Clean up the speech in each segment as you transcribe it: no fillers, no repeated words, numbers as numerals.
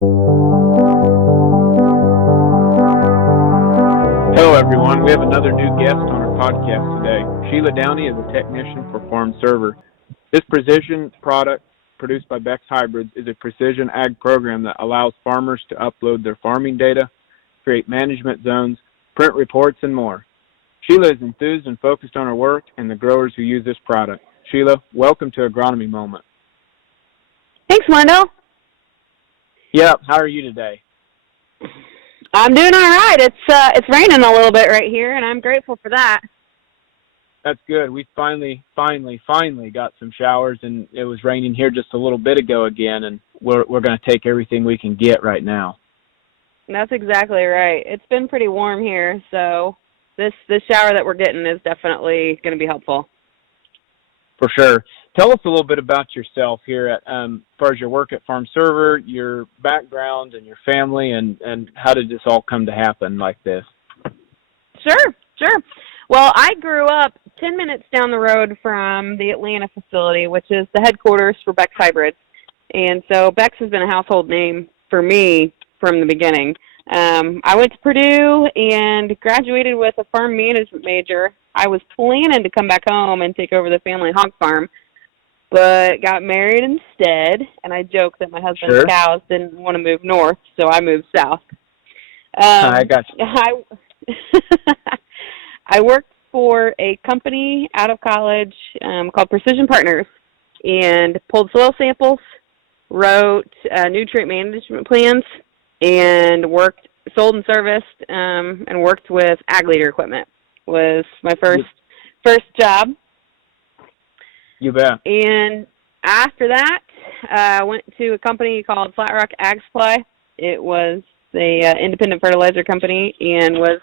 Hello, everyone. We have another new guest on our podcast today. Sheila Downey is a technician for FARMserver. This precision product produced by Beck's Hybrids is a precision ag program that allows farmers to upload their farming data, create management zones, print reports, and more. Sheila is enthused and focused on her work and the growers who use this product. Sheila, welcome to Agronomy Moment. Thanks, Wendell. Yep, how are you today? I'm doing all right. It's raining a little bit right here, and I'm grateful for that. That's good. We finally got some showers, and it was raining here just a little bit ago again, and we're going to take everything we can get right now. That's exactly right. It's been pretty warm here, so this shower that we're getting is definitely going to be helpful. For sure. Tell us a little bit about yourself here at, as far as your work at FARMserver, your background and your family, and how did this all come to happen like this? Sure. Well, I grew up 10 minutes down the road from the Atlanta facility, which is the headquarters for Beck's Hybrids. And so Beck's has been a household name for me from the beginning. I went to Purdue and graduated with a farm management major. I was planning to come back home and take over the family hog farm, but got married instead, and I joked that my husband's cows didn't want to move north, so I moved south. I got you. I worked for a company out of college called Precision Partners and pulled soil samples, wrote nutrient management plans, and sold and serviced, and worked with ag leader equipment. Was my first job. You bet. And after that, I went to a company called Flat Rock Ag Supply. It was a independent fertilizer company and was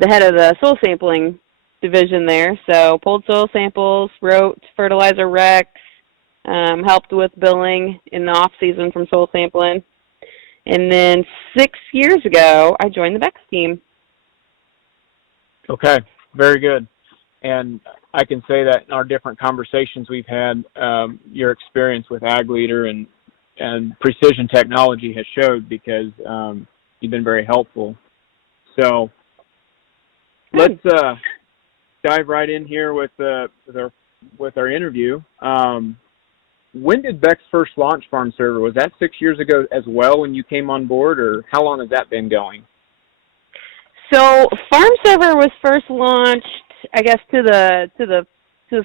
the head of the soil sampling division there. So pulled soil samples, wrote fertilizer recs, helped with billing in the off season from soil sampling. And then 6 years ago, I joined the Beck's team. Okay, very good. And I can say that in our different conversations we've had, your experience with Ag Leader and precision technology has showed because you've been very helpful. So let's dive right in here with our interview. When did Beck's first launch FARMserver? Was that 6 years ago as well when you came on board, or how long has that been going? So FARMserver was first launched, I guess, to the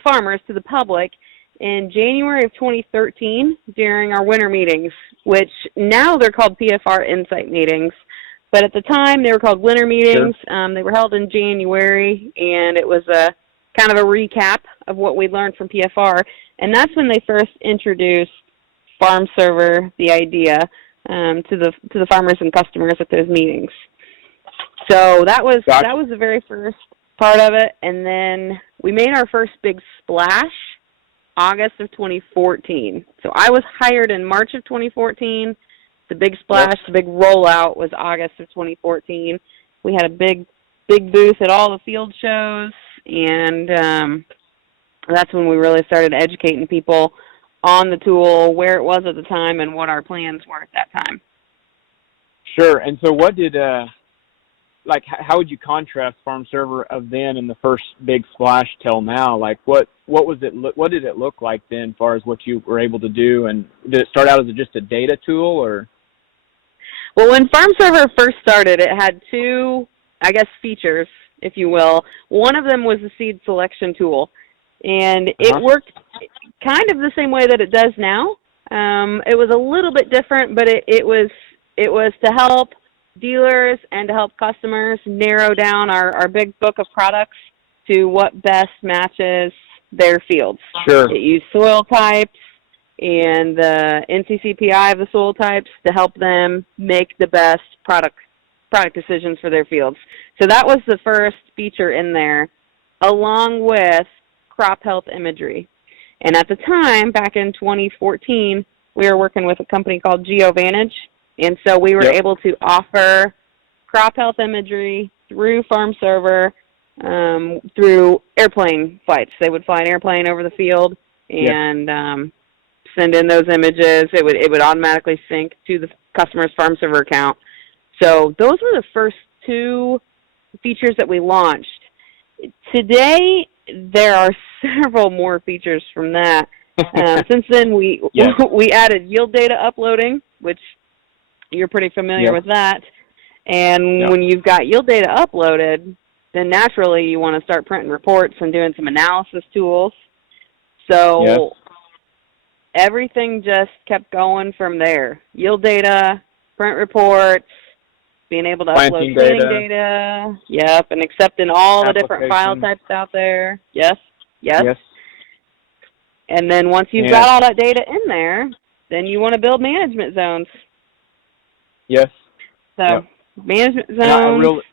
farmers, to the public, in January of 2013 during our winter meetings, which now they're called PFR Insight meetings. But at the time, they were called winter meetings. Sure. They were held in January, and it was a kind of a recap of what we learned from PFR. And that's when they first introduced FARMserver, the idea, to the farmers and customers at those meetings. So that was the very first part of it. And then we made our first big splash August of 2014. So I was hired in March of 2014. The big splash, the big rollout was August of 2014. We had a big booth at all the field shows, and that's when we really started educating people on the tool, where it was at the time, and what our plans were at that time. Sure. And so what did, how would you contrast FARMserver of then and the first big splash till now? Like, what did it look like then as far as what you were able to do? And did it start out as just a data tool, or? Well, when FARMserver first started, it had two, I guess, features, if you will. One of them was the seed selection tool, and it worked kind of the same way that it does now. It was a little bit different, but it was to help dealers and to help customers narrow down our big book of products to what best matches their fields. Sure. It used soil types and the NCCPI of the soil types to help them make the best product decisions for their fields. So that was the first feature in there, along with crop health imagery. And at the time, back in 2014, we were working with a company called GeoVantage, and so we were able to offer crop health imagery through FARMserver, through airplane flights. They would fly an airplane over the field and send in those images. It would automatically sync to customer's FARMserver account. So those were the first 2 features that we launched. Today, there are several more features from that. Since then, we added yield data uploading, which you're pretty familiar with that. And when you've got yield data uploaded, then naturally you want to start printing reports and doing some analysis tools. So everything just kept going from there. Yield data, print reports, being able to upload planting data. Yep, and accepting all the different file types out there. Yes. And then once you've got all that data in there, then you want to build management zones. Yes. So management zones.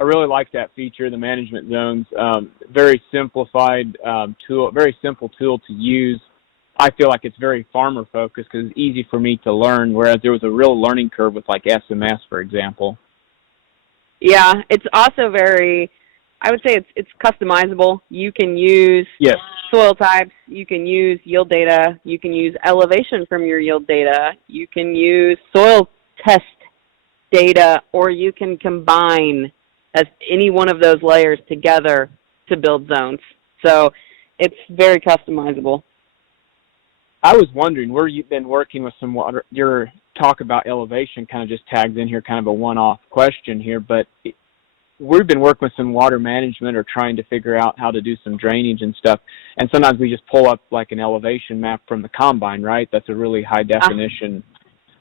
I really like that feature, the management zones. Very simplified tool, very simple tool to use. I feel like it's very farmer focused because it's easy for me to learn, whereas there was a real learning curve with like SMS, for example. Yeah, it's also very, I would say it's customizable. You can use soil types, you can use yield data, you can use elevation from your yield data, you can use soil test data, or you can combine as any one of those layers together to build zones. So it's very customizable. I was wondering where you've been working with some water. Your talk about elevation kind of just tags in here, kind of a one-off question here, but we've been working with some water management or trying to figure out how to do some drainage and stuff, and sometimes we just pull up like an elevation map from the combine, right? That's a really high-definition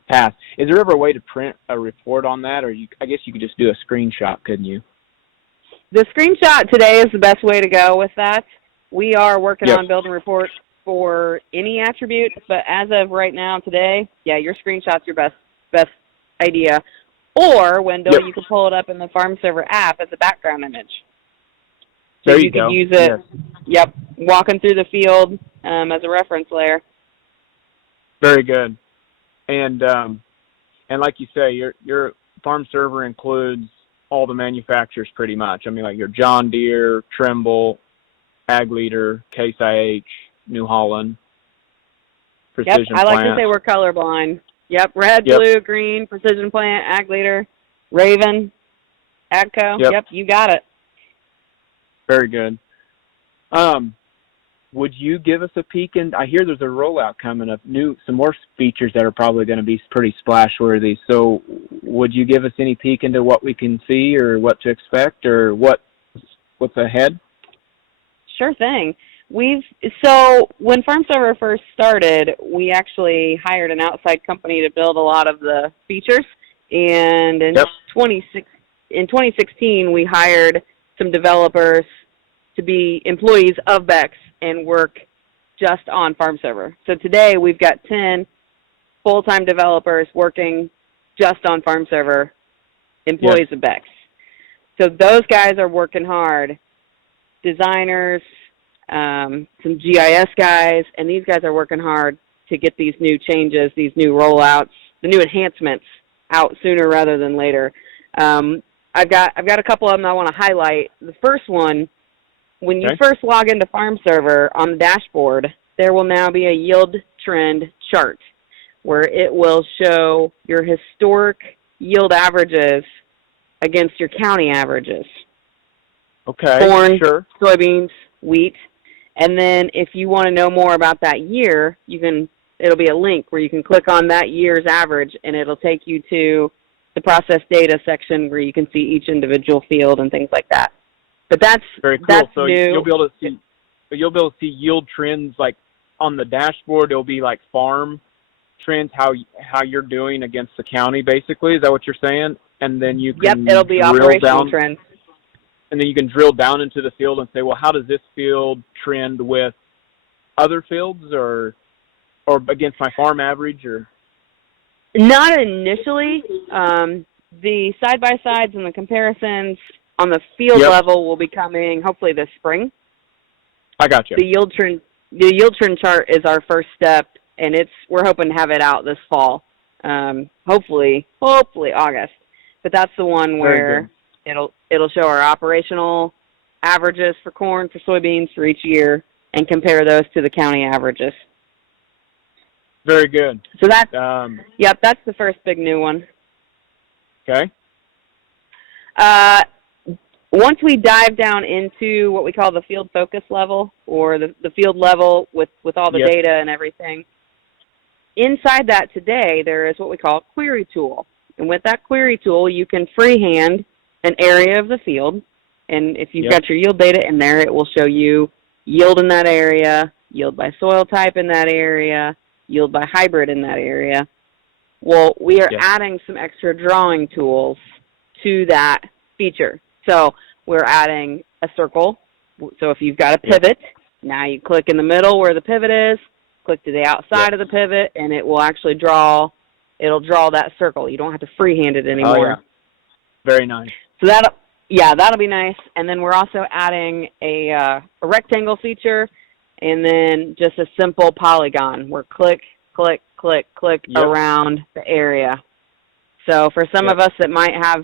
path. Is there ever a way to print a report on that, or I guess you could just do a screenshot, couldn't you? The screenshot today is the best way to go with that. We are working on building reports for any attribute, but as of right now, today, your screenshot's your best idea. Or, Wendell, you can pull it up in the FARMserver app as a background image. So there you could use it, walking through the field as a reference layer. Very good. And like you say, your FARMserver includes all the manufacturers pretty much. I mean, like your John Deere, Trimble, Ag Leader, Case IH, New Holland, Precision Plant. I like to say we're colorblind. Red, blue, green, Precision Plant, Ag Leader, Raven, Agco. You got it. Very good. Would you give us a peek? And I hear there's a rollout coming of some more features that are probably going to be pretty splash-worthy. So would you give us any peek into what we can see or what to expect or what's ahead? Sure thing. So when FARMserver first started, we actually hired an outside company to build a lot of the features. And in 2016, we hired some developers to be employees of Beck's and work just on FARMserver. So today we've got 10 full-time developers working just on FARMserver, employees of Beck's. So those guys are working hard. Designers, some GIS guys, and these guys are working hard to get these new changes, these new rollouts, the new enhancements out sooner rather than later. I've got a couple of them I want to highlight. The first one, when you first log into FARMserver on the dashboard, there will now be a yield trend chart where it will show your historic yield averages against your county averages. Okay, corn, soybeans, wheat. And then if you want to know more about that year, it'll be a link where you can click on that year's average and it'll take you to the process data section where you can see each individual field and things like that. But that's very cool. That's so new. You'll be able to see yield trends like on the dashboard. It'll be like farm trends, how you're doing against the county, basically. Is that what you're saying? And then you can it'll be operational trends. And then you can drill down into the field and say, well, how does this field trend with other fields or against my farm average? Or not initially. The side-by-sides and the comparisons on the field level will be coming hopefully this spring. I got you. The yield trend chart is our first step, and we're hoping to have it out this fall. Hopefully August. But that's the one where it'll show our operational averages for corn, for soybeans for each year, and compare those to the county averages. Very good. So that's, yep, that's the first big new one. Okay. Once we dive down into what we call the field focus level, or the field level with all the data and everything, inside that today there is what we call a query tool. And with that query tool, you can freehand an area of the field. And if you've got your yield data in there, it will show you yield in that area, yield by soil type in that area, yield by hybrid in that area. Well, we are adding some extra drawing tools to that feature. So we're adding a circle. So if you've got a pivot, now you click in the middle where the pivot is, click to the outside of the pivot, and it will actually it'll draw that circle. You don't have to freehand it anymore. Oh, yeah. Very nice. So that'll be nice. And then we're also adding a rectangle feature, and then just a simple polygon where click, click, click, click around the area. So for some of us that might have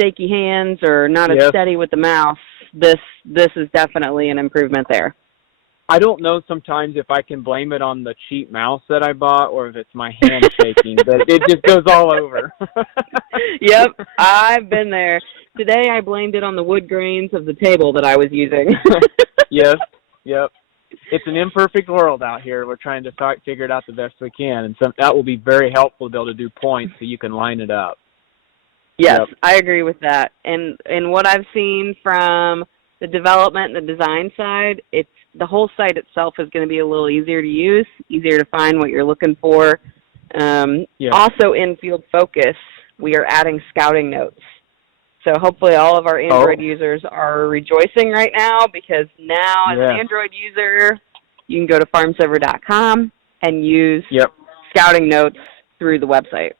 shaky hands or not as steady with the mouse, this is definitely an improvement there. I don't know sometimes if I can blame it on the cheap mouse that I bought or if it's my hand shaking, but it just goes all over. Yep, I've been there. Today I blamed it on the wood grains of the table that I was using. Yes, yep. It's an imperfect world out here. We're trying to figure it out the best we can, and that will be very helpful to be able to do points so you can line it up. Yes, I agree with that. And what I've seen from the development and the design side, the whole site itself is going to be a little easier to use, easier to find what you're looking for. Also in Field Focus, we are adding scouting notes. So hopefully all of our Android users are rejoicing right now, because now as an Android user, you can go to FARMserver.com and use scouting notes through the website.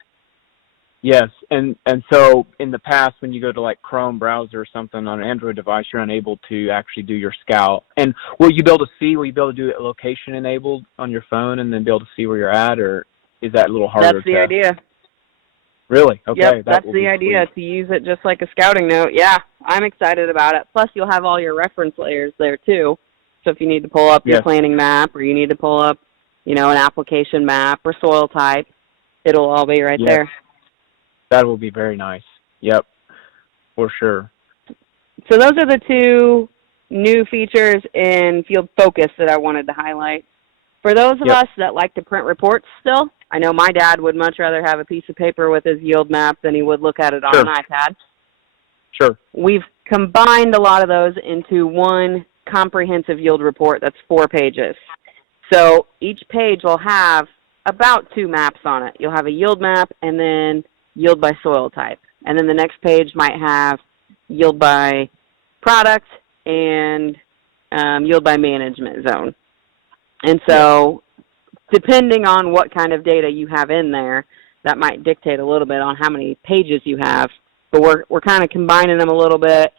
Yes, and so in the past, when you go to like Chrome browser or something on an Android device, you're unable to actually do your scout. And will you be able to do it location enabled on your phone and then be able to see where you're at, or is that a little harder? That's the idea. Really? Okay. Yep, that's the idea, to use it just like a scouting note. Yeah, I'm excited about it. Plus, you'll have all your reference layers there too. So if you need to pull up your planting map, or you need to pull up, an application map or soil type, it'll all be right there. That will be very nice. Yep, for sure. So those are the two new features in Field Focus that I wanted to highlight. For those of us that like to print reports still, I know my dad would much rather have a piece of paper with his yield map than he would look at it on an iPad. Sure. We've combined a lot of those into one comprehensive yield report that's 4 pages. So each page will have about 2 maps on it. You'll have a yield map and then yield by soil type. And then the next page might have yield by product and yield by management zone. And so depending on what kind of data you have in there, that might dictate a little bit on how many pages you have. But we're kind of combining them a little bit.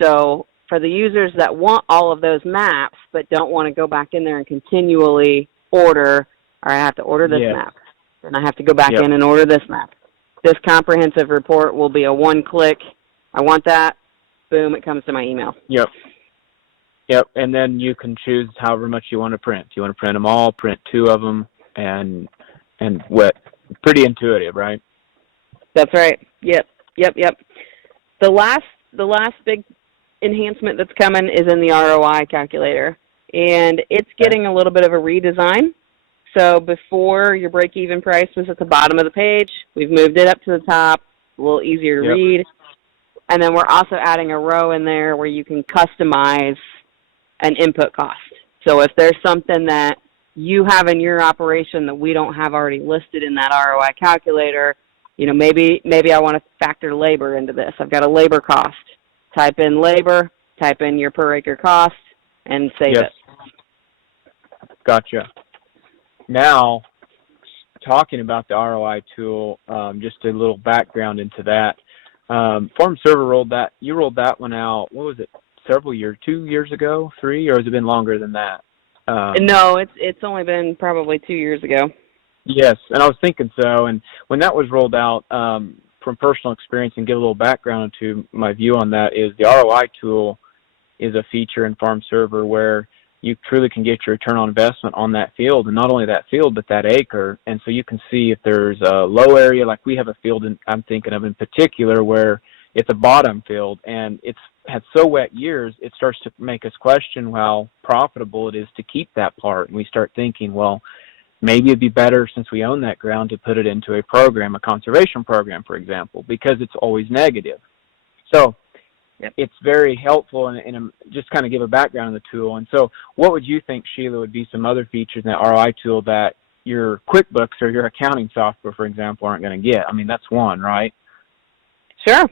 So for the users that want all of those maps but don't want to go back in there and continually order, or I have to order this map, and I have to go back in and order this map. This comprehensive report will be a one-click, I want that, boom, it comes to my email. Yep, and then you can choose however much you want to print. You want to print them all, print 2 of them, and pretty intuitive, right? That's right. Yep. The last big enhancement that's coming is in the ROI calculator, and it's getting a little bit of a redesign. So before, your break-even price was at the bottom of the page. We've moved it up to the top, a little easier to read. And then we're also adding a row in there where you can customize an input cost. So if there's something that you have in your operation that we don't have already listed in that ROI calculator, maybe I want to factor labor into this. I've got a labor cost. Type in labor, type in your per acre cost, and save it. Gotcha. Now, talking about the ROI tool, just a little background into that. FARMserver rolled that one out, what was it, several years, 2 years ago, 3, or has it been longer than that? No, it's only been probably 2 years ago. Yes, and I was thinking so, and when that was rolled out, from personal experience, and give a little background to my view on that, is the ROI tool is a feature in FARMserver where you truly can get your return on investment on that field, and not only that field, but that acre. And so you can see if there's a low area, like we have a field I'm thinking of in particular where it's a bottom field and it's had so wet years, it starts to make us question how profitable it is to keep that part. And we start thinking, well, maybe it'd be better, since we own that ground, to put it into a program, a conservation program, for example, because it's always negative. So it's very helpful, and just kind of give a background on the tool. And so what would you think, Sheila, would be some other features in that ROI tool that your QuickBooks or your accounting software, for example, aren't going to get? I mean, that's one, right? Sure.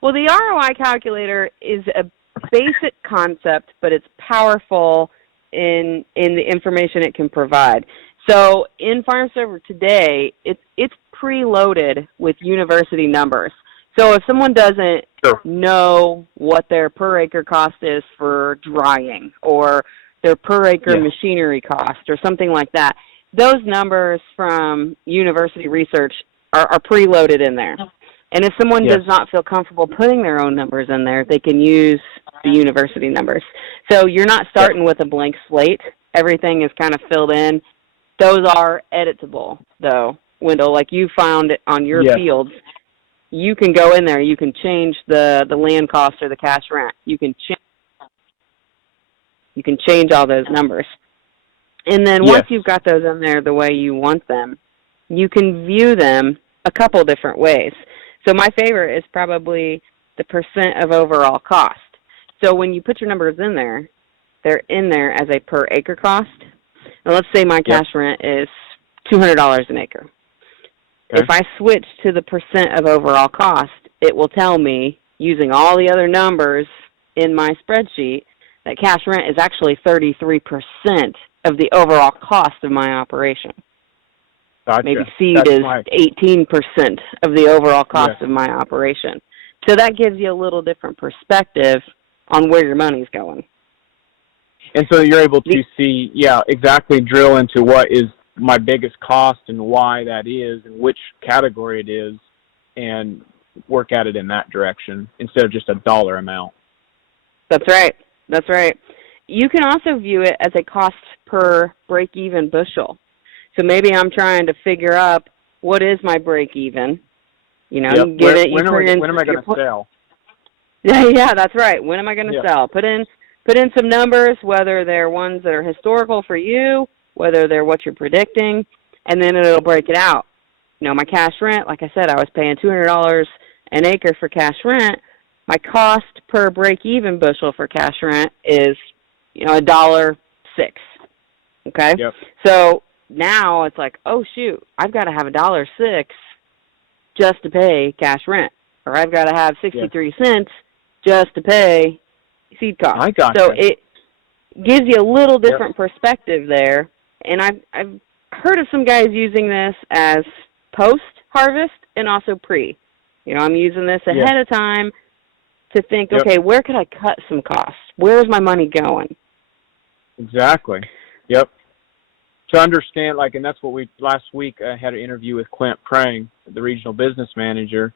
Well, the ROI calculator is a basic concept, but it's powerful in the information it can provide. So in FARMserver today, it's preloaded with university numbers. So if someone doesn't know what their per acre cost is for drying, or their per acre machinery cost, or something like that, those numbers from university research are preloaded in there. And if someone does not feel comfortable putting their own numbers in there, they can use the university numbers. So you're not starting with a blank slate. Everything is kind of filled in. Those are editable, though, Wendell. Like you found on your fields, you can go in there. You can change the land cost or the cash rent. You can change all those numbers. And then once you've got those in there the way you want them, you can view them a couple different ways. So my favorite is probably the percent of overall cost. So when you put your numbers in there, they're in there as a per acre cost. And let's say my cash rent is $200 an acre. Okay. If I switch to the percent of overall cost, it will tell me, using all the other numbers in my spreadsheet, that cash rent is actually 33% of the overall cost of my operation. Gotcha. Maybe seed is 18% of the overall cost of my operation. So that gives you a little different perspective on where your money's going. And so you're able to see, exactly drill into what is my biggest cost and why that is and which category it is, and work at it in that direction instead of just a dollar amount. That's right. You can also view it as a cost per break-even bushel. So maybe I'm trying to figure out what is my break-even. You know, when am I going to sell? Yeah, that's right. When am I going to sell? Put in some numbers, whether they're ones that are historical for you, whether they're what you're predicting, and then it'll break it out. You know, my cash rent, like I said, I was paying $200 an acre for cash rent. My cost per break-even bushel for cash rent is, $1.06. Okay? Yep. So now it's like, oh, shoot, I've got to have $1.06 just to pay cash rent, or I've got to have 63 cents just to pay seed cost. I got so it gives you a little different perspective there. And I've heard of some guys using this as post-harvest and also pre. I'm using this ahead of time to think, okay, where could I cut some costs? Where is my money going? Exactly. Yep. To understand, and that's what last week I had an interview with Clint Prang, the regional business manager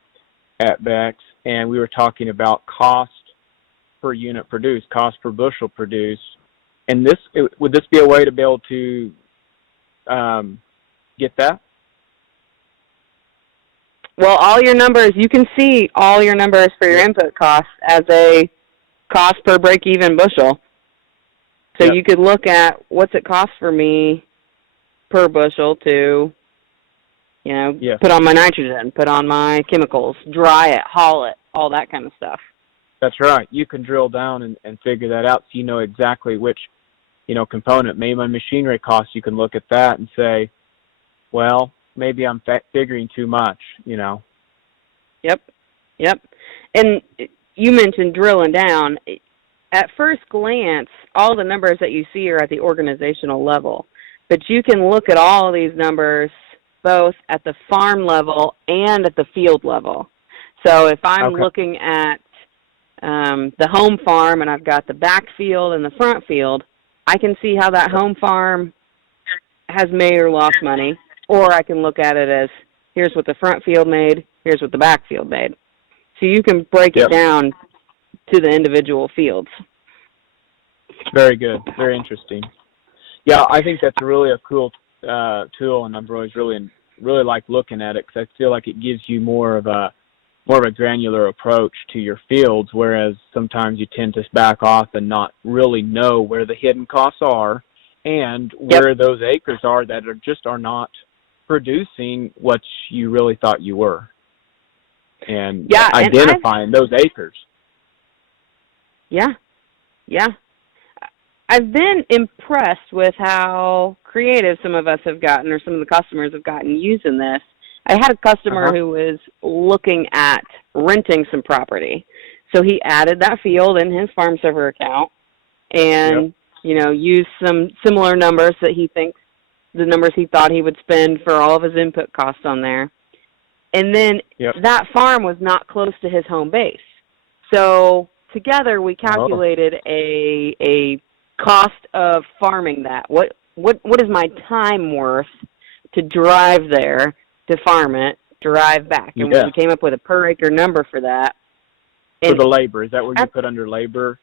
at Beck, and we were talking about cost per unit produced, cost per bushel produced. And would this be a way to be able to get that? Well, all your numbers, you can see all your numbers for your input costs as a cost per break-even bushel. So you could look at what's it cost for me per bushel to, put on my nitrogen, put on my chemicals, dry it, haul it, all that kind of stuff. That's right. You can drill down and figure that out, so you know exactly which, component. Maybe my machinery costs, you can look at that and say, well, maybe I'm figuring too much, Yep. And you mentioned drilling down. At first glance, all the numbers that you see are at the organizational level. But you can look at all of these numbers both at the farm level and at the field level. So if I'm looking at the home farm and I've got the back field and the front field, I can see how that home farm has made or lost money. Or I can look at it as, here's what the front field made, here's what the back field made. So you can break it down to the individual fields. Very good. Very interesting. Yeah, I think that's really a cool tool, and I've always really like looking at it because I feel like it gives you more of a granular approach to your fields, whereas sometimes you tend to back off and not really know where the hidden costs are and where those acres are that are not producing what you really thought you were, and identifying those acres. Yeah. I've been impressed with how creative some of us have gotten, or some of the customers have gotten using this. I had a customer who was looking at renting some property. So he added that field in his FARMserver account and, used some similar numbers that he thinks, the numbers he thought he would spend for all of his input costs on there. And then that farm was not close to his home base. So together we calculated a cost of farming that. What is my time worth to drive there to farm it, drive back? And we came up with a per acre number for that. For the labor, is that what you put under labor?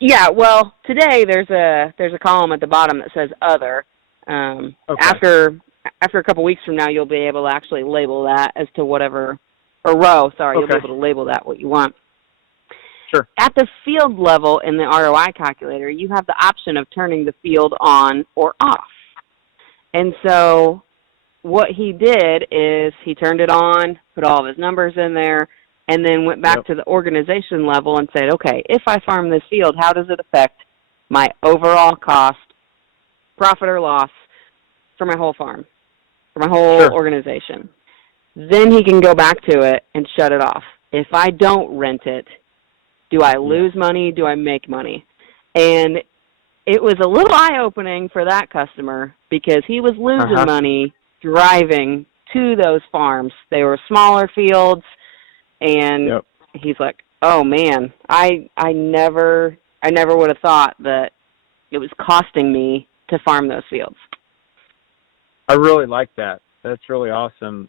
Yeah, well, today there's a column at the bottom that says other. After a couple weeks from now, you'll be able to actually label that as to whatever, or row, sorry, you'll be able to label that what you want. Sure. At the field level in the ROI calculator, you have the option of turning the field on or off. And so what he did is he turned it on, put all of his numbers in there, and then went back to the organization level and said, okay, if I farm this field, how does it affect my overall cost, profit or loss, for my whole farm, for my whole organization? Then he can go back to it and shut it off. If I don't rent it, do I lose money? Do I make money? And it was a little eye-opening for that customer because he was losing money driving to those farms. They were smaller fields, and he's like, oh, man, I never would have thought that it was costing me to farm those fields. I really like that. That's really awesome.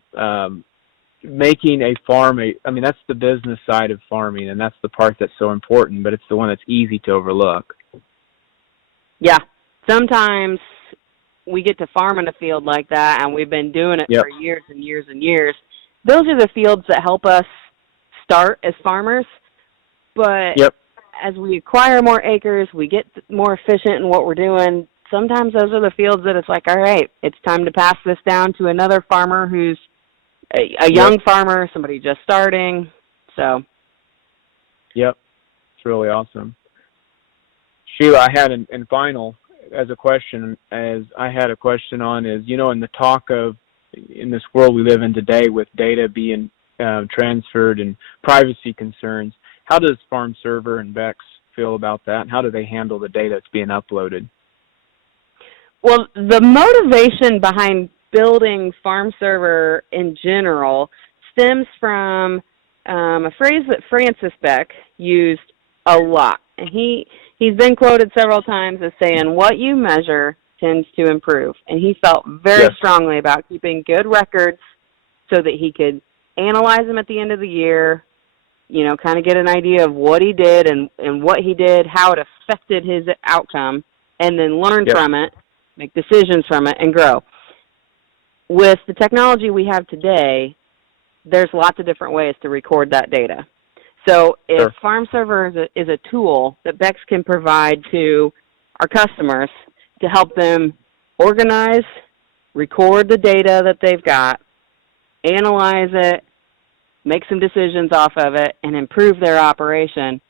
Making a farm, that's the business side of farming, and that's the part that's so important, but it's the one that's easy to overlook. Yeah. Sometimes we get to farm in a field like that, and we've been doing it for years and years and years. Those are the fields that help us start as farmers, but as we acquire more acres, we get more efficient in what we're doing. Sometimes those are the fields that it's like, all right, it's time to pass this down to another farmer who's a young farmer, somebody just starting. So. Yep. It's really awesome. Sheila, I had in final as a question, in the talk of, in this world we live in today with data being transferred and privacy concerns, how does FARMserver and Beck feel about that? And how do they handle the data that's being uploaded? Well, the motivation behind building FARMserver in general stems from a phrase that Francis Beck used a lot. And he's been quoted several times as saying, what you measure tends to improve. And he felt very strongly about keeping good records so that he could analyze them at the end of the year, kind of get an idea of what he did and what he did, how it affected his outcome, and then learn from it, make decisions from it, and grow. With the technology we have today, there's lots of different ways to record that data. So if FARMserver is a tool that Beck can provide to our customers to help them organize, record the data that they've got, analyze it, make some decisions off of it, and improve their operation,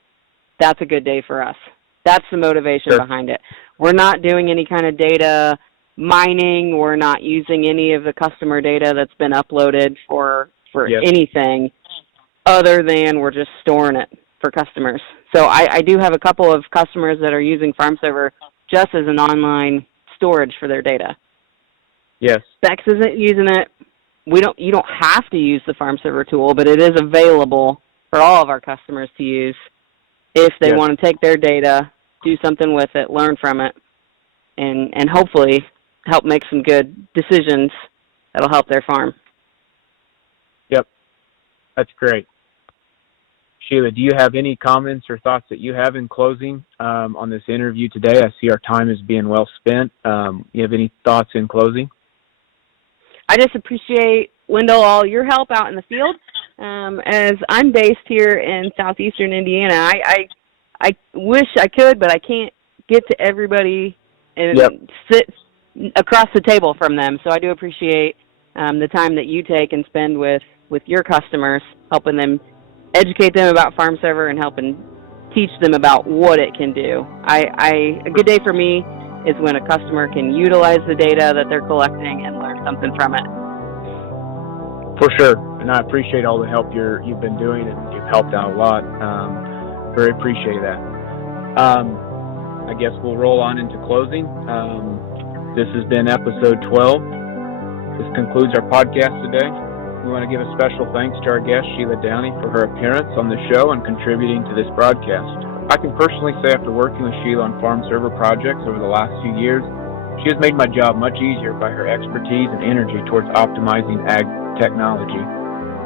that's a good day for us. That's the motivation behind it. We're not doing any kind of data mining. We're not using any of the customer data that's been uploaded for anything other than we're just storing it for customers. So I do have a couple of customers that are using FARMserver just as an online storage for their data. Yes. Beck isn't using it. You don't have to use the FARMserver tool, but it is available for all of our customers to use if they want to take their data, do something with it, learn from it, and hopefully help make some good decisions that'll help their farm. Yep. That's great. Sheila, do you have any comments or thoughts that you have in closing on this interview today? I see our time is being well spent. You have any thoughts in closing? I just appreciate, Wendell, all your help out in the field. As I'm based here in southeastern Indiana, I wish I could, but I can't get to everybody and sit across the table from them. So I do appreciate the time that you take and spend with your customers, helping them, educate them about FARMserver and helping teach them about what it can do. A good day for me is when a customer can utilize the data that they're collecting and learn something from it. For sure, and I appreciate all the help you've been doing, and you've helped out a lot. Very appreciate that. I guess we'll roll on into closing. This has been episode 12. This concludes our podcast today. We want to give a special thanks to our guest, Sheila Downey, for her appearance on the show and contributing to this broadcast. I can personally say after working with Sheila on FARMserver projects over the last few years, she has made my job much easier by her expertise and energy towards optimizing ag technology.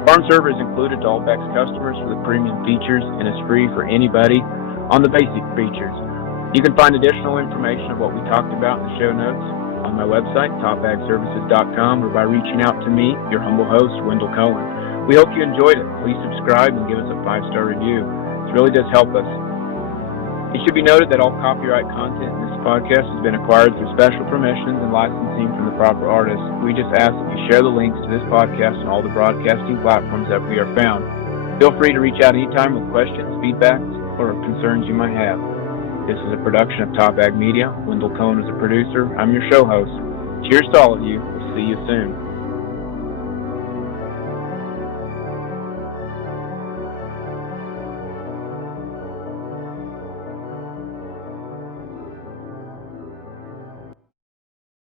FARMserver is included to all Beck's customers for the premium features and is free for anybody on the basic features. You can find additional information of what we talked about in the show notes on my website, topagservices.com, or by reaching out to me, your humble host, Wendell Cohen. We hope you enjoyed it. Please subscribe and give us a 5-star review. It really does help us. It should be noted that all copyright content in this podcast has been acquired through special permissions and licensing from the proper artists. We just ask that you share the links to this podcast on all the broadcasting platforms that we are found. Feel free to reach out anytime with questions, feedback, or concerns you might have. This is a production of Top Ag Media. Wendell Cohen is a producer. I'm your show host. Cheers to all of you. We'll see you soon.